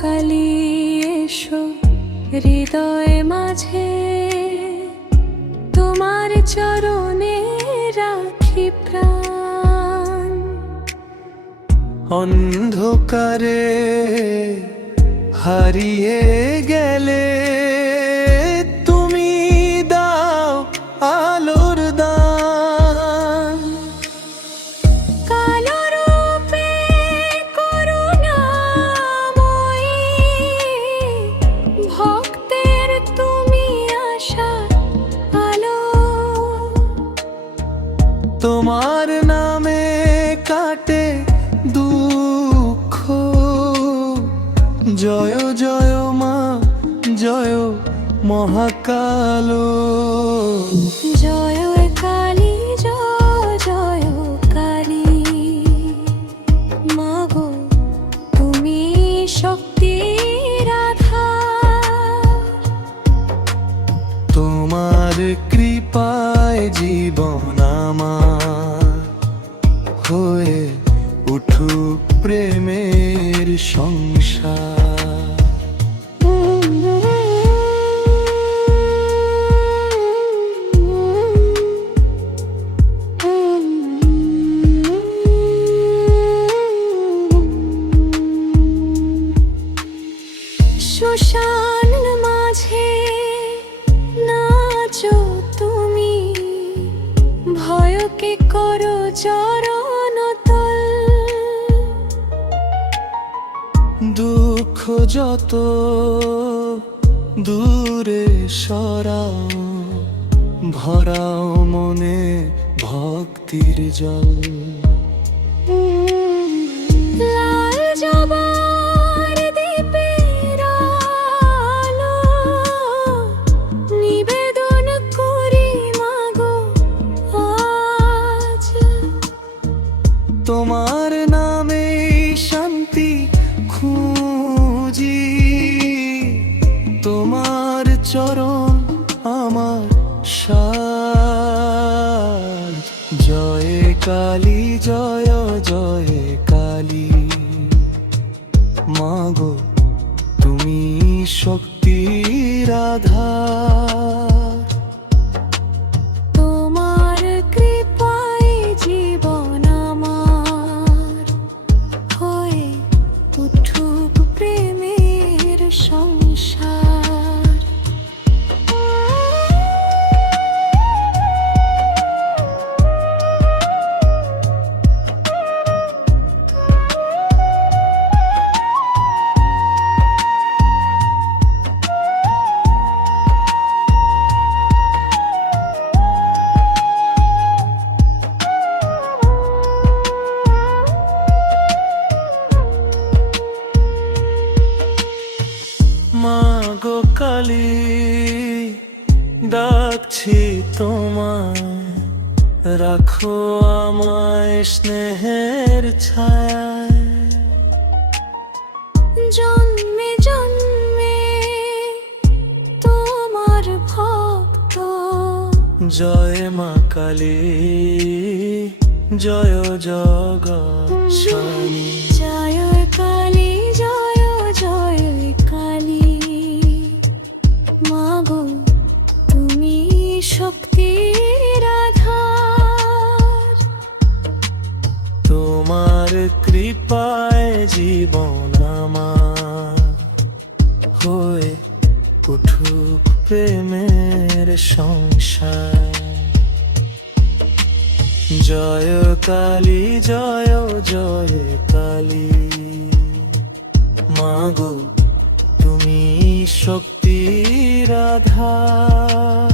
কালী এসো হৃদয় মাঝে, তোমার চরণে রাখি প্রাণ। অন্ধকারে হারিয়ে গেলে তুমি দাও আলোর দান। কালো রূপে করুণাময়ী, ভক্তের তুমি আশা আলো। তোমার নামে কাটে দুঃখ, জয় জয় মা জয় মহাকালো। জয় কালী জয় জয় কালী, মাগো তুমি শক্তির আধার। তোমার কৃপায় জীবন আমার হয়ে উঠুক প্রেমের সংসার। শ্মশান মাঝে নাচো তুমি, ভয়কে করো চরণ তল। দুঃখ যত দূরে সরাও, ভরাও মনে ভক্তির জল। লাল জবার দীপের আলো নিবেদন করি মাগো আজ। তোমার নামে শান্তি খুঁজি, তোমার চরণ আমার সাজ। জয় কালী জয় জয় কালী, মাগো তুমি শক্তির আধার। তোমার কৃপায় জীবন আমার হয়ে উঠুক প্রেমের সংসার। মাগো কালী ডাকছি তোমায়, রাখো আমায় স্নেহের ছায়ায়। জন্মে জন্মে তোমার ভক্ত। জয় মা কালী জয় জগৎ স্বামী। জয় কালী জয় জয় কালী, মাগো তুমি শক্তির আধার। তোমার কৃপায় জীবন আমার হয়ে উঠুক প্রেমের সংসার। জয় কালী জয় জয় কালী, মাগো তুমি শক্তির আধার।